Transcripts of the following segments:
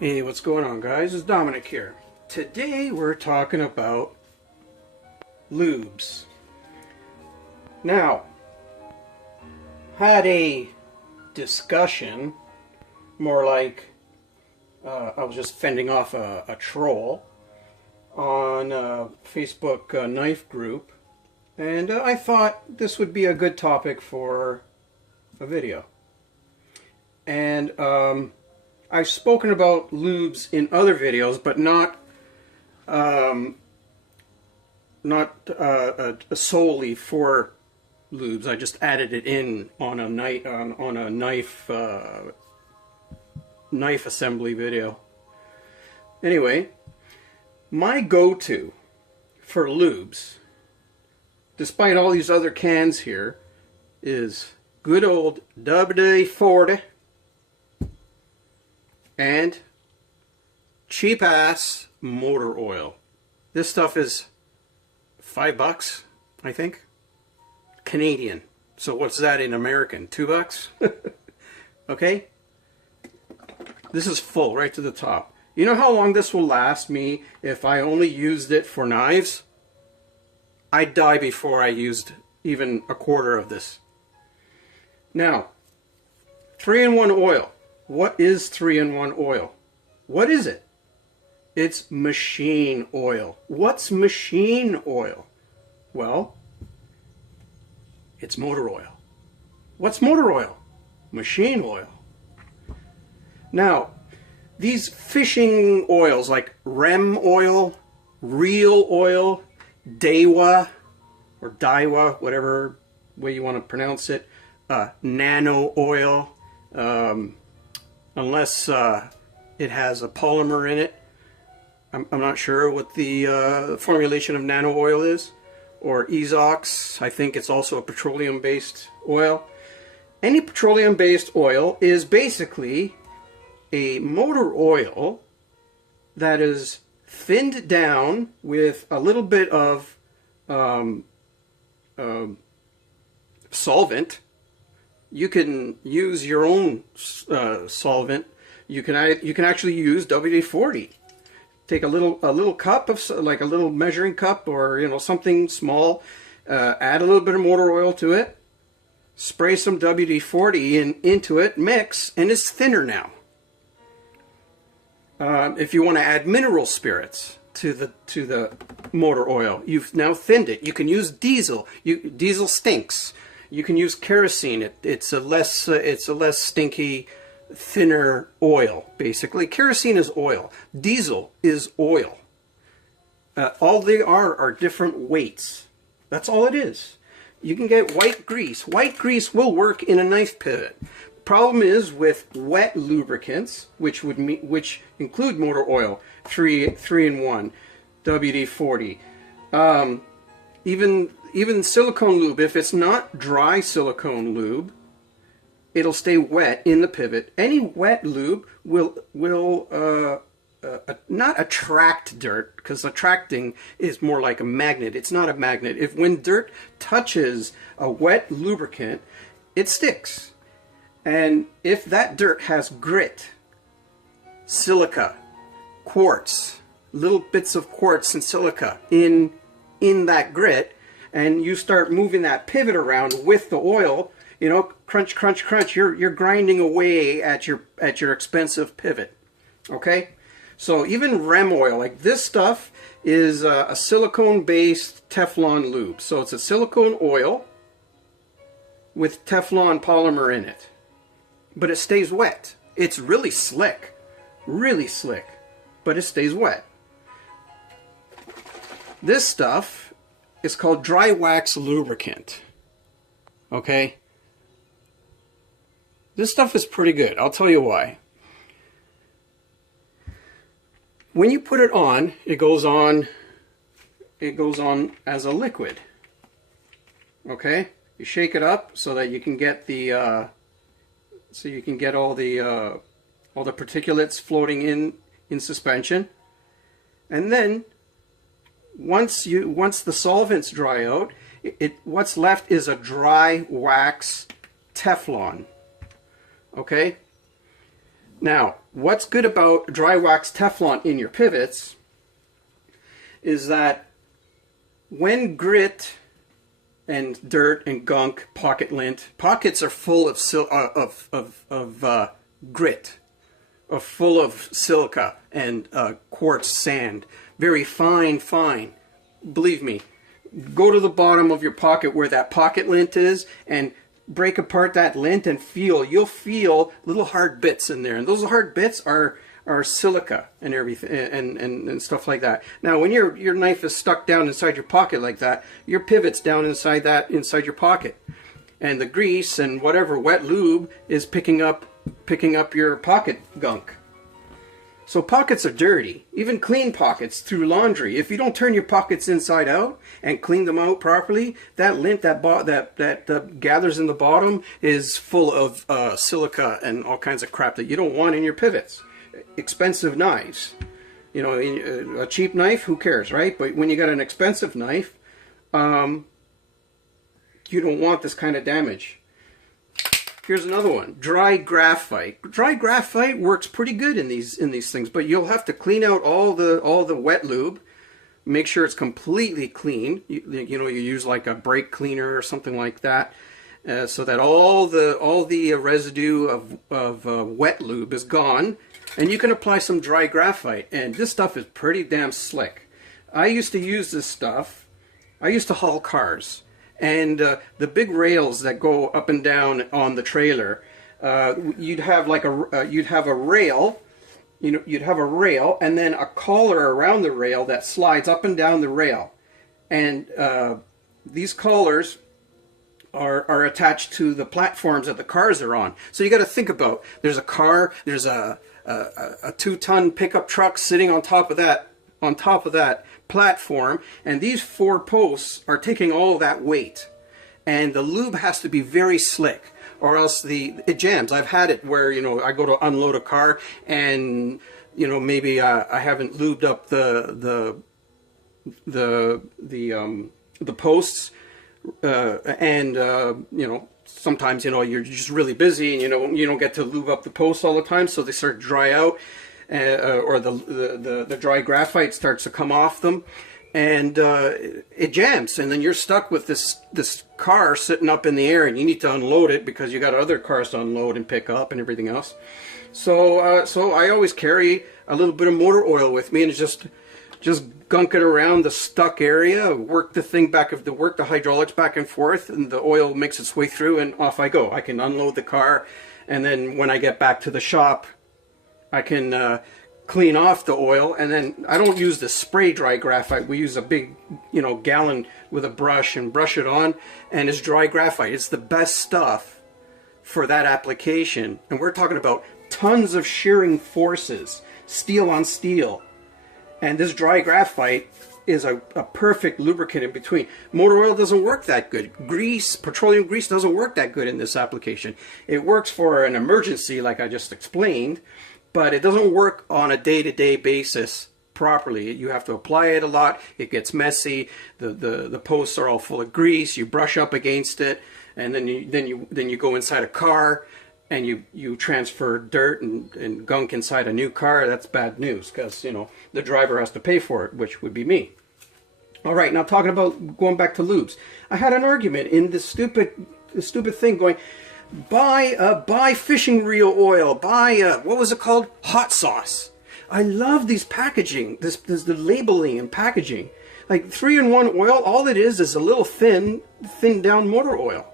Hey, what's going on, guys? It's Dominic here. Today we're talking about lubes. Now, had a discussion, more like I was just fending off a troll on a Facebook knife group, and I thought this would be a good topic for a video. And I've spoken about lubes in other videos, but not solely for lubes. I just added it in on a knife assembly video. Anyway, my go-to for lubes, despite all these other cans here, is good old WD-40 and cheap ass motor oil. This stuff is $5, I think, Canadian. So what's that in American? $2? Okay, this is full right to the top. You know how long this will last me if I only used it for knives? I'd die before I used even a quarter of this. Now, 3-in-1 oil. What is 3-in-1 oil? What is it? It's machine oil. What's machine oil? Well, it's motor oil. What's motor oil? Machine oil. Now, these fishing oils like REM oil, Real oil, Daiwa, or Daiwa, whatever way you want to pronounce it, nano oil, unless it has a polymer in it. I'm not sure what the formulation of nano oil is. Or Ezox, I think it's also a petroleum-based oil. Any petroleum-based oil is basically a motor oil that is thinned down with a little bit of solvent. You can use your own solvent. You can actually use WD-40. Take a little cup of, like a little measuring cup, or something small. Add a little bit of motor oil to it. Spray some WD-40 into it. Mix, and it's thinner now. If you want to add mineral spirits to the motor oil, you've now thinned it. You can use diesel. Diesel stinks. You can use kerosene. It's a less stinky, thinner oil. Basically, kerosene is oil. Diesel is oil. All they are different weights. That's all it is. You can get white grease. White grease will work in a knife pivot. Problem is with wet lubricants, which include motor oil, 3-in-1, WD-40. Even silicone lube, if it's not dry silicone lube, it'll stay wet in the pivot. Any wet lube will not attract dirt, because attracting is more like a magnet. It's not a magnet. When dirt touches a wet lubricant, it sticks. And if that dirt has grit, silica, quartz, little bits of quartz and silica in that grit, and you start moving that pivot around with the oil, crunch, crunch, crunch, you're grinding away at your expensive pivot. Okay? So even REM oil, like this stuff, is a silicone-based Teflon lube. So it's a silicone oil with Teflon polymer in it. But it stays wet. It's really slick, but it stays wet. This stuff is called dry wax lubricant. Okay? This stuff is pretty good. I'll tell you why. When you put it on, it goes on as a liquid. Okay? You shake it up so that you can get the all the particulates floating in suspension. And then once the solvents dry out, what's left is a dry wax Teflon. Okay? Now, what's good about dry wax Teflon in your pivots is that when grit and dirt and gunk, pocket lint, pockets are full of grit, are full of silica and quartz sand, very fine. Believe me, go to the bottom of your pocket where that pocket lint is and break apart that lint and you'll feel little hard bits in there, and those hard bits are silica and everything and stuff like that. Now when your knife is stuck down inside your pocket like that, your pivot's down inside your pocket, and the grease and whatever wet lube is picking up your pocket gunk. So pockets are dirty, even clean pockets through laundry. If you don't turn your pockets inside out and clean them out properly, that lint that gathers in the bottom is full of silica and all kinds of crap that you don't want in your pivots. Expensive knives, you know, a cheap knife, who cares, right? But when you got an expensive knife, you don't want this kind of damage. Here's another one, dry graphite. Dry graphite works pretty good in these things, but you'll have to clean out all the wet lube. Make sure it's completely clean. You use like a brake cleaner or something like that, so that all the residue of wet lube is gone, and you can apply some dry graphite. And this stuff is pretty damn slick. I used to use this stuff. I used to haul cars. And the big rails that go up and down on the trailer, you'd have like a rail, you'd have a rail, and then a collar around the rail that slides up and down the rail, and these collars are attached to the platforms that the cars are on. So you got to think about, there's a car, there's a 2-ton pickup truck sitting on top of that platform, and these 4 posts are taking all that weight, and the lube has to be very slick or else it jams. I've had it where, I go to unload a car and maybe I haven't lubed up the posts, and sometimes you're just really busy and you don't get to lube up the posts all the time, so they start to dry out. Or the dry graphite starts to come off them, and it jams, and then you're stuck with this car sitting up in the air, and you need to unload it because you got other cars to unload and pick up and everything else. So I always carry a little bit of motor oil with me and just gunk it around the stuck area, work the hydraulics back and forth, and the oil makes its way through, and off I go. I can unload the car, and then when I get back to the shop, I can clean off the oil, and then I don't use the spray dry graphite. We use a big, gallon with a brush and brush it on, and it's dry graphite. It's the best stuff for that application. And we're talking about tons of shearing forces, steel on steel. And this dry graphite is a perfect lubricant in between. Motor oil doesn't work that good. Petroleum grease doesn't work that good in this application. It works for an emergency, like I just explained, but it doesn't work on a day-to-day basis properly. You have to apply it a lot. It gets messy. The posts are all full of grease. You brush up against it, and then you go inside a car and you transfer dirt and gunk inside a new car. That's bad news, because the driver has to pay for it, which would be me. All right, now talking about going back to lubes, I had an argument in this stupid thing going, buy fishing reel oil, buy what was it called? Hot sauce. I love these packaging, the labeling and packaging. Like 3-in-1 oil, all it is a little thin down motor oil.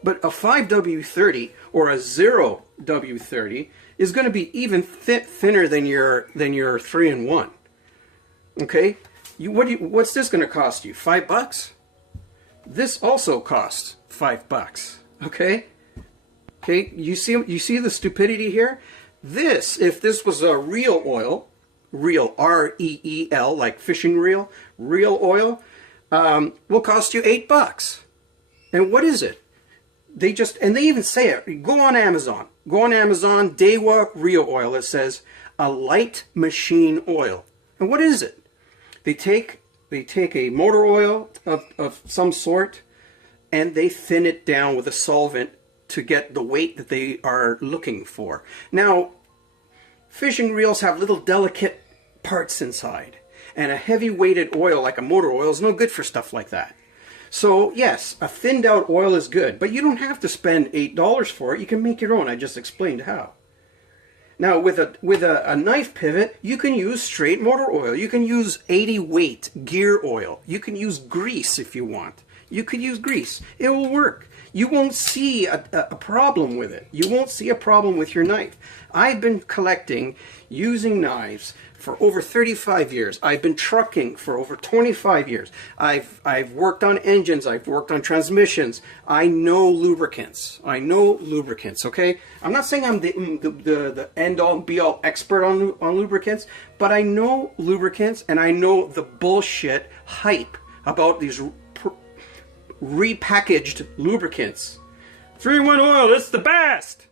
But a 5W30 or a 0W30 is going to be even thinner than your 3-in-1. Okay, what's this going to cost you? $5? This also costs $5. Okay. Okay, you see the stupidity here? If this was a real oil, real, R-E-E-L, like fishing reel, real oil, will cost you $8. And what is it? They even say it. Go on Amazon, Dewa real oil. It says a light machine oil. And what is it? They take a motor oil of some sort, and they thin it down with a solvent to get the weight that they are looking for. Now, Fishing reels have little delicate parts inside, and a heavy weighted oil like a motor oil is no good for stuff like that. So yes, a thinned out oil is good, but you don't have to spend $8 for it. You can make your own. I just explained how. Now with a knife pivot, you can use straight motor oil. You can use 80 weight gear oil. You can use grease if you want. You could use grease. It will work. You won't see a problem with it. You won't see a problem with your knife. I've been collecting using knives for over 35 years. I've been trucking for over 25 years. I've worked on engines. I've worked on transmissions. I know lubricants. I know lubricants, okay? I'm not saying I'm the end-all, be-all expert on lubricants, but I know lubricants, and I know the bullshit hype about these repackaged lubricants. 3-in-1 oil, it's the best!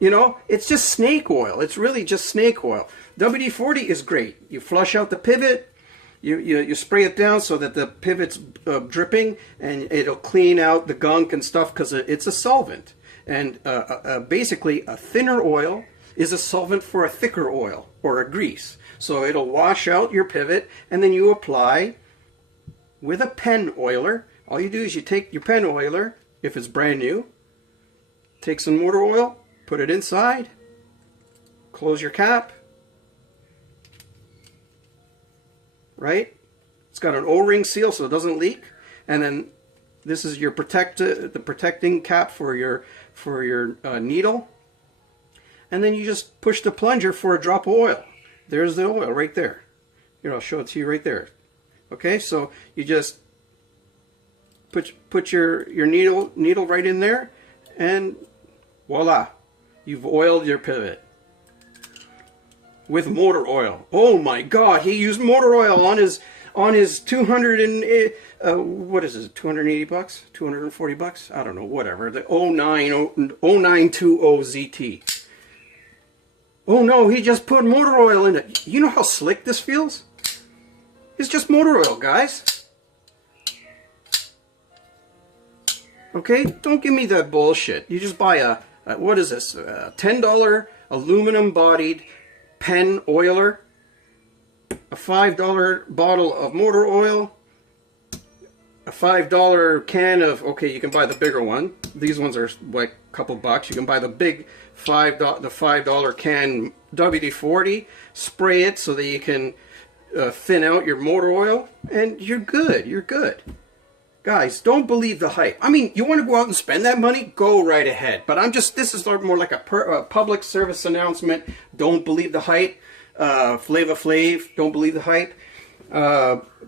You know, it's just snake oil. It's really just snake oil. WD-40 is great. You flush out the pivot, you spray it down so that the pivot's dripping, and it'll clean out the gunk and stuff because it's a solvent. And basically, a thinner oil is a solvent for a thicker oil or a grease. So it'll wash out your pivot, and then you apply with a pen oiler. All you do is you take your pen oiler, if it's brand new, take some motor oil, put it inside, close your cap, right? It's got an O-ring seal so it doesn't leak, and then this is your the protecting cap for your needle, and then you just push the plunger for a drop of oil. There's the oil right there. Here, I'll show it to you right there. Okay, so you just put your needle right in there, and voila, you've oiled your pivot with motor oil. Oh my God, he used motor oil on his 200 and what is it? 280 bucks, 240 bucks? I don't know, whatever. The 0920 ZT. Oh no, he just put motor oil in it. You know how slick this feels? It's just motor oil, guys. Okay, don't give me that bullshit. You just buy a what is this? A $10 aluminum bodied pen oiler, a $5 bottle of motor oil, a $5 can of, okay, you can buy the bigger one. These ones are like a couple bucks. You can buy the big $5 can WD-40, spray it so that you can thin out your motor oil, and you're good. You're good. Guys, don't believe the hype. I mean, you want to go out and spend that money? Go right ahead. But this is more like a public service announcement. Don't believe the hype. Flava Flav, don't believe the hype.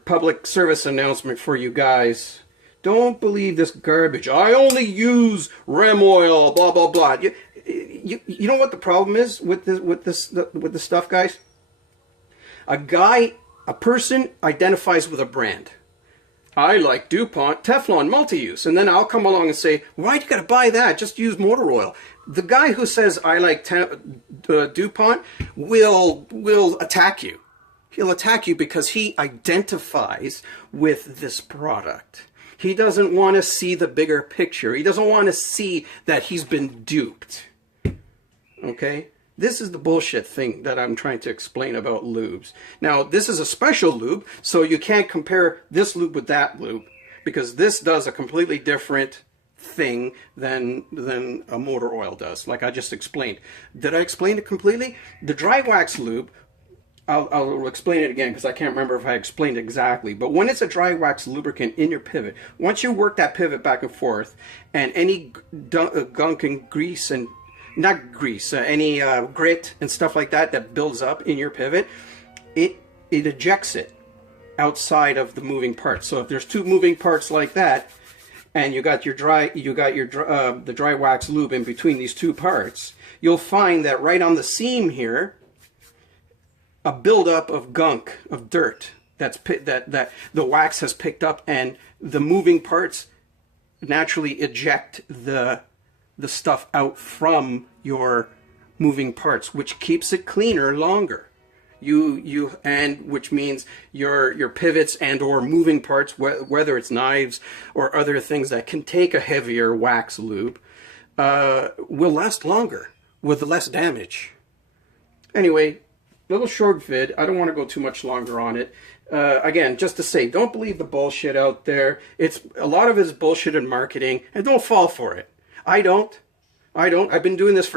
Public service announcement for you guys. Don't believe this garbage. I only use Rem oil, blah, blah, blah. You know what the problem is with this stuff, guys? A person identifies with a brand. I like DuPont Teflon multi-use, and then I'll come along and say, why do you got to buy that? Just use motor oil. The guy who says I like DuPont will attack you. He'll attack you because he identifies with this product. He doesn't want to see the bigger picture. He doesn't want to see that he's been duped. Okay? This is the bullshit thing that I'm trying to explain about lubes. Now, this is a special lube, so you can't compare this lube with that lube, because this does a completely different thing than a motor oil does, like I just explained. Did I explain it completely? The dry wax lube, I'll explain it again because I can't remember if I explained it exactly, but when it's a dry wax lubricant in your pivot, once you work that pivot back and forth, and any gunk and grease and not grease, any grit and stuff like that builds up in your pivot, it ejects it outside of the moving parts. So if there's two moving parts like that, and you got the dry wax lube in between these two parts, you'll find that right on the seam here, a buildup of gunk, of dirt that the wax has picked up, and the moving parts naturally eject the stuff out from your moving parts, which keeps it cleaner longer. And which means your pivots and or moving parts, whether it's knives or other things that can take a heavier wax lube, will last longer with less damage. Anyway, little short vid. I don't want to go too much longer on it. Again, just to say, don't believe the bullshit out there. It's a lot of it is bullshit in marketing, and don't fall for it. I don't. I've been doing this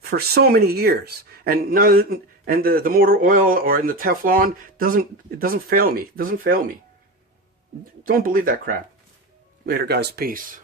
for so many years, and none. And the motor oil or in the Teflon doesn't fail me. It doesn't fail me. Don't believe that crap. Later, guys. Peace.